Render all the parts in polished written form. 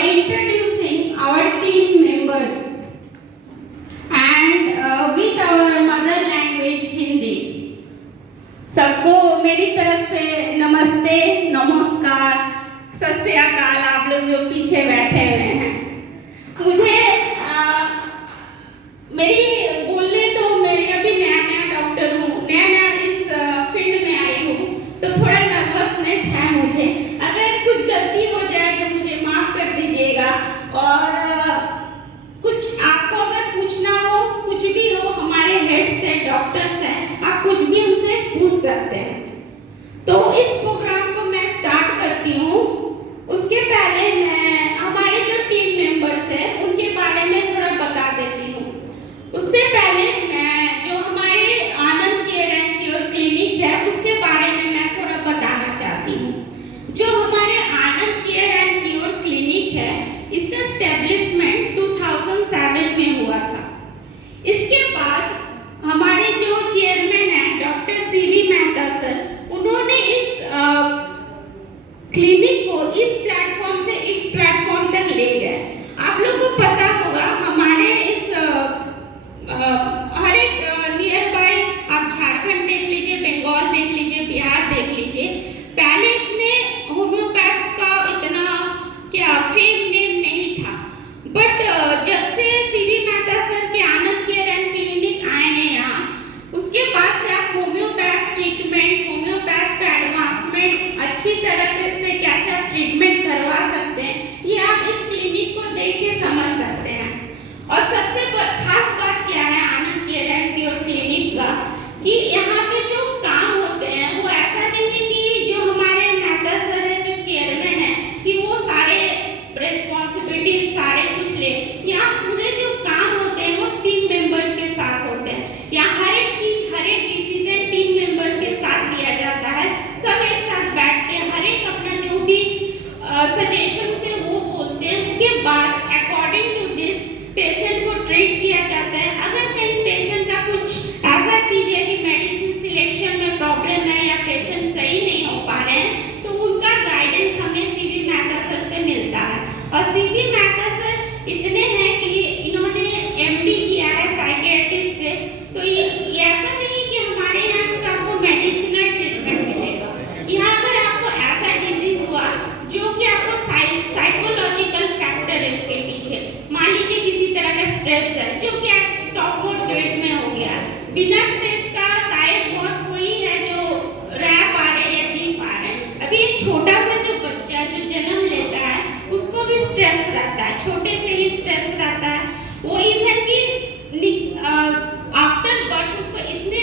introducing our team members and with our mother language Hindi. सबको मेरी तरफ से नमस्ते, नमस्कार, सत श्री अकाल। आप लोग जो पीछे बैठे हुए हैं, मुझे मेरी बोलने तो मेरी अभी नया डॉक्टर हूँ, नया इस फील्ड में आई हूँ, तो थोड़ा नर्वसनेस है मुझे। अगर कुछ गलती हो जाए तो मुझे माफ कर दीजिएगा। और कुछ आपको अगर पूछना हो, कुछ भी हो, हमारे हेड से डॉक्टर्स हैं, आप कुछ भी उनसे पूछ सकते हैं। तो इस प्रोग्राम को मैं स्टार्ट करती हूँ। उसके पहले मैं हमारे जो टीम मेंबर्स हैं उनके बारे में थोड़ा बता देती हूँ। उससे पहले मैं जो हमारे आनंद केयर एंड क्योर क्लिनिक है उसके बारे में मैं थोड़ा बताना चाहती हूँ। जो हमारे आनंद केयर एंड क्योर क्लिनिक है, इसका एस्टेब्लिशमेंट 2007 में हुआ था। इसके बाद हमारे जो चेयरमैन हैं डॉक्टर सीवी मेहता सर, उन्होंने इस क्लिनिक को इस प्लेटफॉर्म से इस प्लेटफॉर्म तक ले गए। आप लोगों को पता होगा हमारे इस हर एक नियर बाय, आप झारखंड देख लीजिए, बंगाल देख लीजिए, बिहार देख लीजिए, पहले इतने होम्योपैथ का इतना क्या फेम नेम नहीं था। बट जब से सीवी मेहता सर के आनंद केयर एंड क्लिनिक आए हैं यहाँ, उसके बाद से आप होम्योपैथ ट्रीटमेंट, होम्योपैथ का एडवांसमेंट, अच्छी तरह से कैसे आप ट्रीटमेंट करवा सकते हैं, ये आप इस क्लिनिक को देख के समझ सकते हैं। और सबसे खास बात क्या है आनंद केयर एंड क्योर क्लिनिक का, कि यहाँ पे जो काम होते हैं वो ऐसा नहीं है कि जो हमारे मेहता सर है, जो चेयरमैन है, कि वो सारे रिस्पॉन्सिबिलिटीज सारे कुछ ले। यहाँ पूरे जो काम होते हैं वो टीम मेंबर्स के साथ होते हैं। यहाँ हर एक चीज, हर एक डिसीजन टीम मेंबर्स के साथ लिया जाता है। सब एक साथ बैठ के हर एक अपना जो भी सजेशन से वो बोलते हैं, उसके बाद अकॉर्डिंग टू दिस पेशेंट को ट्रीट किया जाता है। अगर कहीं पेशेंट का कुछ ऐसा चीज है कि मेडिसिन सिलेक्शन में प्रॉब्लम है या पेशेंट सही नहीं हो पा रहे हैं, तो उनका गाइडेंस हमें सीवी मेहता सर से मिलता है। और सीवी मेहता सर इतने हैं कि इन्होंने एमडी किया है साइकियाट्रिस्ट से, तो ये ऐसा नहीं कि हमारे यहाँ से आपको मेडिसिनल ट्रीटमेंट मिलेगा। यहाँ अगर आपको ऐसा डिजीज हुआ जो कि आपको साइकोलॉजिकल फैक्टर है इसके पीछे, मान लीजिए किसी तरह का स्ट्रेस है जो कि आज टॉप मोड ग्रेड में हो गया, बिना स्ट्रेस का शायद बहुत कोई है जो रह पा रहे हैं या जी पा रहे हैं। अभी एक छोटा सा जो बच्चा जो जन्म लेता है उसको भी स्ट्रेस रहता है, छोटे से ही स्ट्रेस रहता है। वो इवन की आफ्टर बर्थ उसको इतने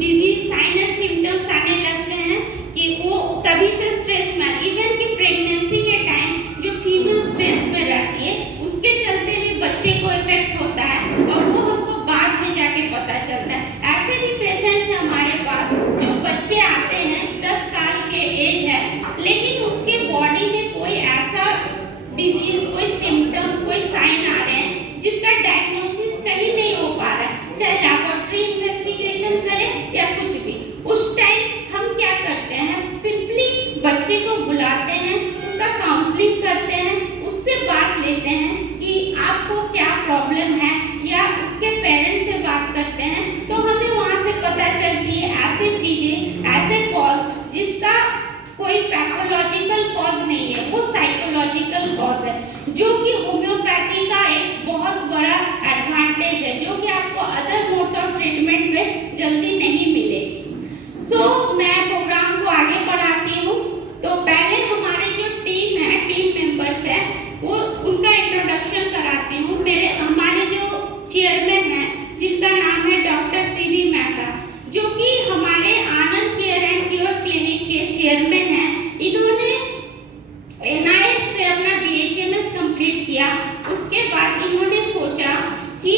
डिजीज साइन एंड सिम्टम्स आने लगते हैं कि वो तभी से स्ट्रेस में, इवन की प्रेगनेंसी के टाइम जो फीमेल स्ट्रेस में रहती है, उसके चलते भी बच्चे को इफेक्ट होता है और वो हमको बाद में जाके पता चलता है। ऐसे भी पेशेंट्स हैं हमारे पास जो बच्चे आते हैं 10 साल के एज है, लेकिन उसके बॉडी में कोई ऐसा डिजीज, कोई सिम्टम्स, कोई साइन आ रहे हैं जिसका डायग्नोसिस कहीं नहीं हो पा रहा है, चाहे लैबोरेटरी इन्वेस्टिगेशन करें या कुछ भी। उस टाइम हम क्या करते हैं, सिंपली बच्चे को बुलाते हैं, उसका काउंसलिंग करते हैं, उससे बात लेते हैं कि आपको क्या प्रॉब्लम है, या उसके पेरेंट्स से बात करते हैं, तो हमें वहाँ से पता चलती है ऐसे चीजें, ऐसे कॉज जिसका कोई पैथोलॉजिकल कॉज नहीं है, वो साइकोलॉजिकल कॉज है, जो कि होम्योपैथी का एक बहुत बड़ा एडवांटेज है, जो कि आपको अदर मोड्स ऑफ ट्रीटमेंट में जल्दी नहीं मिलेगी। मैं प्रोग्राम को आगे बढ़ाती हूँ। तो पहले हमारे जो टीम है, टीम मेंबर्स है, वो उनका इंट्रोडक्शन कराती हूँ। हमारे जो चेयरमैन हैं जिनका नाम है डॉक्टर सीवी मेहता, जो कि हमारे आनंद केयर एंड क्योर क्लिनिक के चेयरमैन हैं। इन्होंने NIH से अपना BHMS कंप्लीट किया। उसके बाद इन्होंने सोचा कि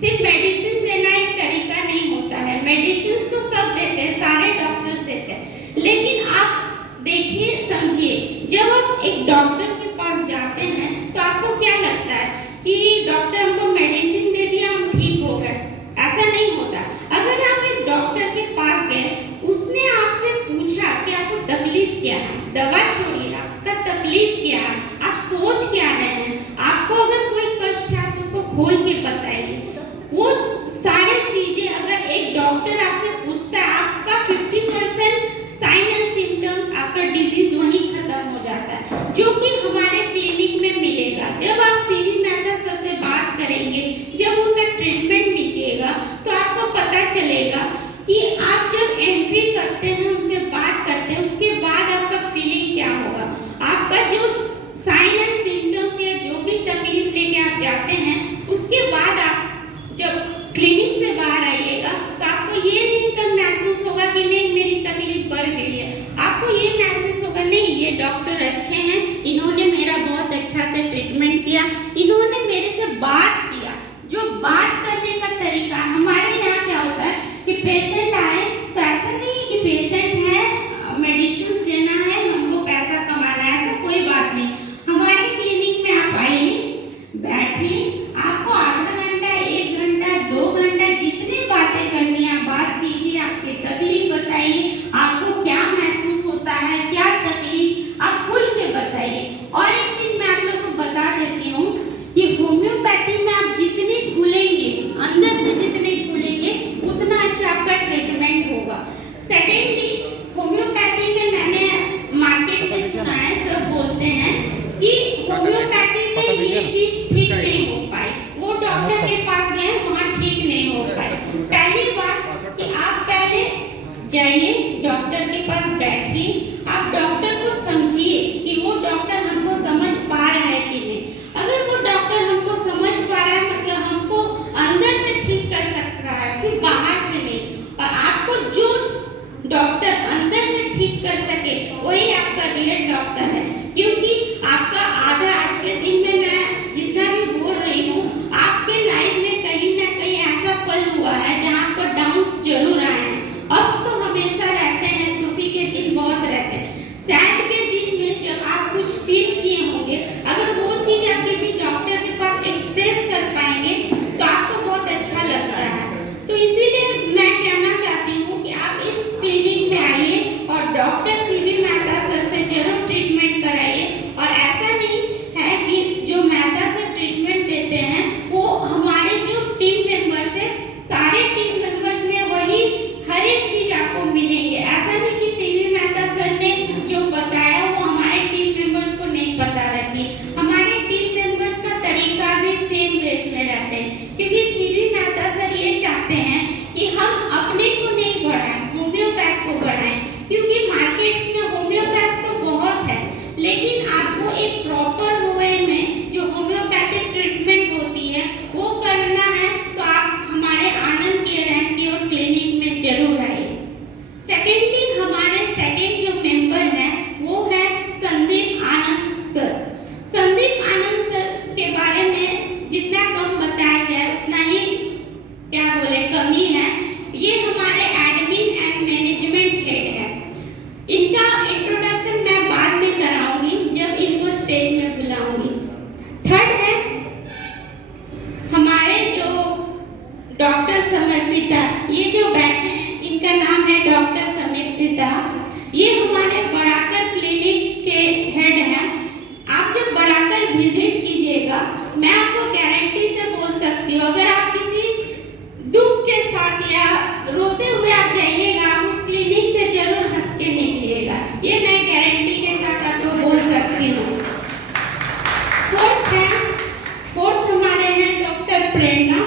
सिर्फ मेडिसिन देना एक तरीका नहीं होता है, मेडिसिन तो सब देते हैं, सारे डॉक्टर्स देते हैं, लेकिन आप देखिए, समझिए, जब आप एक डॉक्टर के पास जाते हैं तो आपको क्या लगता है कि डॉक्टर हमको मेडिसिन दे दिया, हम ठीक हो गए, ऐसा नहीं होता। अगर आप एक डॉक्टर के पास गए, उसने आपसे पूछा कि आपको तकलीफ क्या है, दवा छोड़िए, आपका तकलीफ क्या है, आप सोच क्या रहे हैं, आपको अगर कोई कष्ट है आप उसको खोल के बताइए। वो सारी चीजें अगर एक डॉक्टर आपसे पूछता है, आपका 50% साइन एंड सिम्टम्स, आपका डिजीज वहीं खत्म हो जाता है, जो कि हमारे क्लिनिक में मिलेगा। जब आप सीवी मेहता सर से बात करेंगे, जब उनका ट्रीटमेंट लीजिएगा, तो आपको पता चलेगा कि आप जब एंट्री करते हैं, उनसे बात करते हैं, उसके बाद आपका फीलिंग क्या होगा। आपका जो साइन एंड सिम्टम्स या जो भी तकलीफ लेके आप जाते हैं, उसके बाद आप जब क्लिनिक से बाहर आइएगा तो आपको ये नहीं कब महसूस होगा कि नहीं मेरी तकलीफ बढ़ गई है। आपको ये महसूस होगा नहीं ये डॉक्टर अच्छे हैं, इन्होंने मेरा बहुत अच्छा से ट्रीटमेंट किया, इन्होंने मेरे से बात किया। जो बात करने का तरीका, हमारे यहाँ क्या होता है कि पेशेंट आए तो ऐसा नहीं है कि पेशेंट है मेडिसिन देना है, हमको पैसा कमाना है, ऐसा कोई बात नहीं। हमारे क्लिनिक में आप आइए, बैठिए, आपको आधा घंटा, 1 घंटा, 2 घंटा जितनी बातें करनी है बात कीजिए, आपकी तकलीफ बताइए, आपको क्या महसूस होता है, क्या तकलीफ, आप खुल के बताइए। और एक चीज मैं आप लोगों को बता देती हूँ कि होम्योपैथी में आप जितनी खुलेंगे, अंदर से जितने खुलेंगे, उतना अच्छा आपका ट्रीटमेंट होगा। सेकेंडली, होम्योपैथी में मैंने मार्केट में सुना है, सब बोलते हैं कि होम्योपैथी में ये चीज ठीक नहीं हो पाई, वो डॉक्टर के पास गए वहाँ ठीक नहीं हो पाई। पहली बात कि आप पहले जाइए डॉक्टर के पास, बैठिए, आप डॉक्टर को समझिए कि वो डॉक्टर हमको समझ पा रहा है कि नहीं। अगर वो डॉक्टर हमको समझ पा रहा है, मतलब हमको अंदर से ठीक कर सकता है, सिर्फ बाहर से नहीं। और आपको जो डॉक्टर अंदर से ठीक कर सके, वही आपका रियल डॉक्टर है। क्योंकि आपका आधा, आज के दिन में मैं जितना भी बोल रही हूँ, आपके लाइफ में कहीं ना कहीं ऐसा पल हुआ है जहाँ आपको डाउन्स जरूर आए हैं। अप्स तो हमेशा रहते हैं, खुशी के दिन बहुत रहते हैं। सैड के दिन में जब आप कुछ फील किए होंगे, अगर वो चीज आप किसी डॉक्टर के पास एक्सप्रेस कर पाएंगे तो आपको बहुत अच्छा लगता है। तो इसीलिए मैं कहना चाहती हूँ कि आप इस क्लिनिक में आइए और डॉक्टर सीवी मेहता सर से जरूर ट्रीटमेंट कराइए। और ऐसा नहीं है कि जो मेहता सर ट्रीटमेंट देते हैं वो हमारे जो टीम मेंबर्स है, सारे टीम मेंबर्स में वही हर एक चीज आपको मिलेंगे। ऐसा नहीं कि सीवी मेहता सर ने जो बताया वो हमारे टीम मेंबर्स को नहीं पता रहती। हमारे टीम मेंबर्स का तरीका भी सेम बेस में रहते हैं, क्योंकि सीवी मेहता सर ये चाहते हैं कि हम अपने को नहीं बढ़ाएं, होम्योपैथ को बढ़ाएं। क्योंकि मार्केट में होम्योपैथ तो बहुत है, लेकिन आपको एक प्रॉपर वे में जो होम्योपैथिक ट्रीटमेंट होती है वो करना है, तो आप हमारे आनंद केयर एंड क्योर क्लिनिक में जरूर आइए। सेकेंडली, हमारे सेकेंड जो मेंबर है वो है संदीप आनंद सर। संदीप आनंद सर के बारे में जितना कम बताया जाए उतना ही क्या बोले कमी है। ये हमारे एडमिन एंड मैनेजमेंट हेड है। इनका इंट्रोडक्शन मैं बाद में कराऊंगी जब इनको स्टेज में बुलाऊंगी। थर्ड है हमारे जो डॉक्टर समर्पिता, ये जो बैठे हैं इनका नाम है डॉक्टर समर्पिता। ये हमारे बड़ाकर क्लिनिक के हेड हैं। आप जब बड़ाकर विजिट कीजिएगा, मैं आपको गारंटी से बोल सकती हूँ, अगर आप किसी दुख के साथ या रोते हुए आप जाइएगा, आप उस क्लिनिक से जरूर हंस के निकलिएगा। ये मैं गारंटी के साथ आपको बोल सकती हूँ। फोर्थ हमारे हैं डॉक्टर प्रेरणा,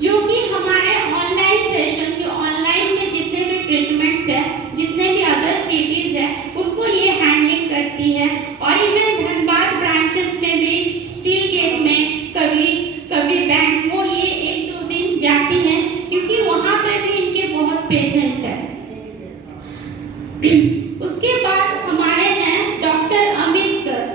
जो कि हमारे ऑनलाइन सेशन, जो ऑनलाइन में जितने भी ट्रीटमेंट्स है, जितने भी अदर सिटीज है, उनको ये हैंडलिंग करती है। और इवन धनबाद ब्रांचेस में भी, स्टील गेट में कभी कभी बैंक मोड़, ये 1-2 दिन जाती है, क्योंकि वहाँ पे भी इनके बहुत पेशेंट्स हैं। उसके बाद हमारे हैं doctor Amit sir.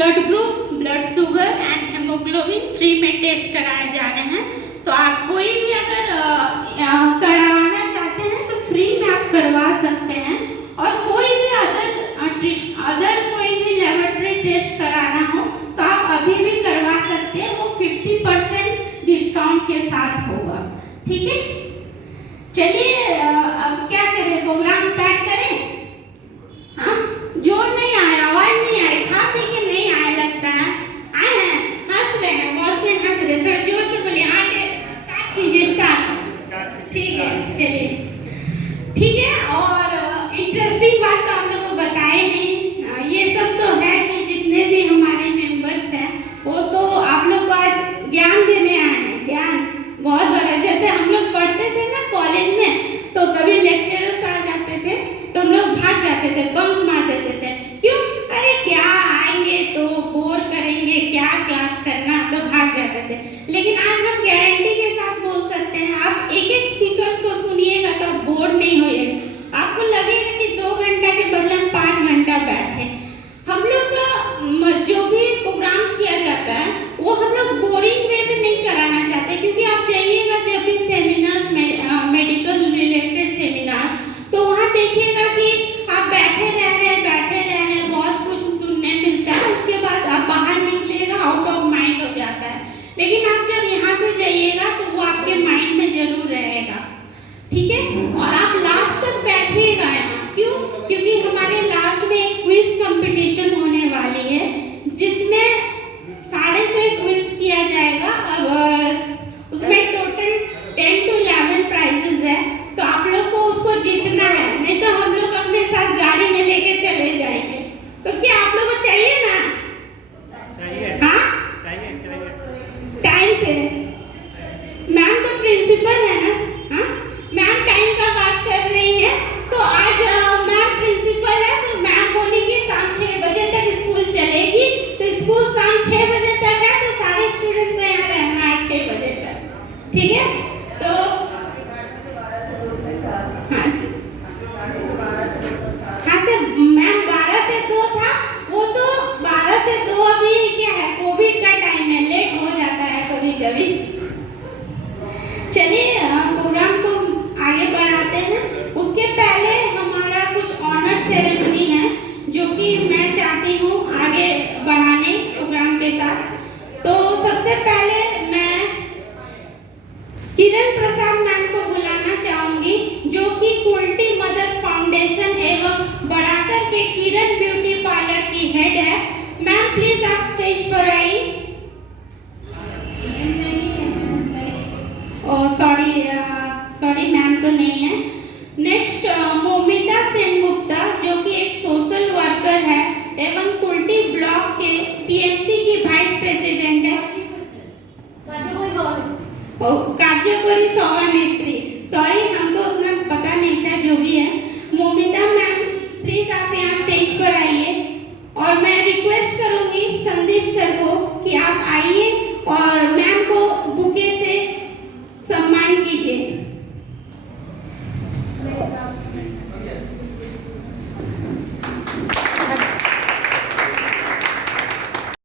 Blood group, blood sugar and haemoglobin free में टेस्ट कराए जा रहे हैं। तो आप कोई भी अगर करवाना चाहते हैं तो फ्री में आप करवा सकते हैं। और कोई भी अदर कोई भी लेबोरेटरी टेस्ट कराना हो तो आप अभी भी करवा सकते हैं, वो 50% डिस्काउंट के साथ होगा। ठीक है, चलिए अब क्या करें, प्रोग्राम स्टार्ट करें। हाँ, जोर नहीं आ रहा, आवाज नहीं आ रही, खा पी के नहीं आया लगता है। आए हैं, हंस रहे हैं, बहुत भी हंस रहे, थोड़ा जोर से बोलिए। स्टार्ट कीजिए, स्टार्ट। ठीक है, चलिए ठीक है। और इंटरेस्टिंग बात तो आप लोगों को बताए नहीं, ये सब तो है कि जितने भी हमारे मेंबर्स हैं वो तो आप लोग को आज ज्ञान देने आए हैं। ज्ञान बहुत बड़ा, जैसे हम लोग पढ़ते थे ना कॉलेज में, तो कभी लेक्चरर्स आ जाते थे तो हम लोग भाग जाते थे, बंक मार देते थे। क्यों? अरे क्या आएंगे तो बोर करेंगे, क्या क्लास करना, तो भाग जाते थे। लेकिन आज हम गारंटी के साथ बोल सकते हैं, आप एक एक स्पीकर्स को सुनिएगा तो आप बोर नहीं होइएगा। आपको लगेगा कि 2 घंटा के बदले हम 5 घंटा बैठे। हम लोग का जो भी प्रोग्राम्स किया जाता है वो हम लोग बोरिंग वे में नहीं कराना चाहते, क्योंकि आप जाइएगा जब भी सेमिनार्स, मेडिकल रिलेटेड सेमिनार, तो वहाँ देखिएगा कि आप बैठे रह रहे बहुत कुछ सुनने मिलता है, उसके बाद आप बाहर निकलेगा आउट ऑफ माइंड हो जाता है। लेकिन आप जब यहाँ से जाइएगा तो वो आपके माइंड में जरूर रहेगा। ठीक है, और आप लास्ट तक बैठिएगा यहाँ। क्यों? क्योंकि हमारे लास्ट में एक क्विज कंपटीशन होने वाली है, जिसमें 6.5 क्विज किया जाएगा। अब उसमें टोटल 10 to 11 प्राइजेस है, तो आप लोग को उसको जीतना है, नहीं तो हम लोग अपने साथ गाड़ी में लेके चले जाएंगे। तो क्या आप लोग को चाहिए ना? चाहिए। हाँ, चाहिए टाइम से। मैम तो प्रिंसिपल है ना। हाँ, मैम टाइम का बात कर रही है, तो आज मैम प्रिंसिपल है, तो मैम बोलेगी शाम 6 बजे तक स्कूल चलेगी। तो स्कूल शाम 6 बजे तक है, तो सारे स्टूडेंट को यहाँ रहना है 6 बजे तक। ठीक है, तो हाँ सर, मैम 12 से 2 था, वो तो 12 से 2 अभी क्या है, कोविड का टाइम है, लेट हो जाता है कभी कभी। चलिए प्रोग्राम को आगे बढ़ाते हैं। उसके पहले हमारा कुछ ऑनर सेरेमनी है, जो कि मैं चाहती हूँ आगे बढ़ाने प्रोग्राम के साथ। तो सबसे पहले मैं किरण प्रसाद मैम को बुलाना चाहूंगी, जो कि कुल्टी मदद फाउंडेशन एवं बढ़ाकर के किरण ब्यूटी पार्लर की हेड है। मैम प्लीज आप स्टेज पर आइए। सॉरी मैम तो नहीं है। नेक्स्ट मोमिता सेनगुप्ता, जो कि एक सोशल वर्कर है एवं कुल्टी ब्लॉक के टीएमसी की वाइस प्रेसिडेंट है। कार्यकरी सभानेत्री, सॉरी हमको उतना पता नहीं था, जो भी है। मोमिता मैम प्लीज आप यहाँ स्टेज पर आइए। और मैं रिक्वेस्ट करूंगी संदीप सर को कि आप आइए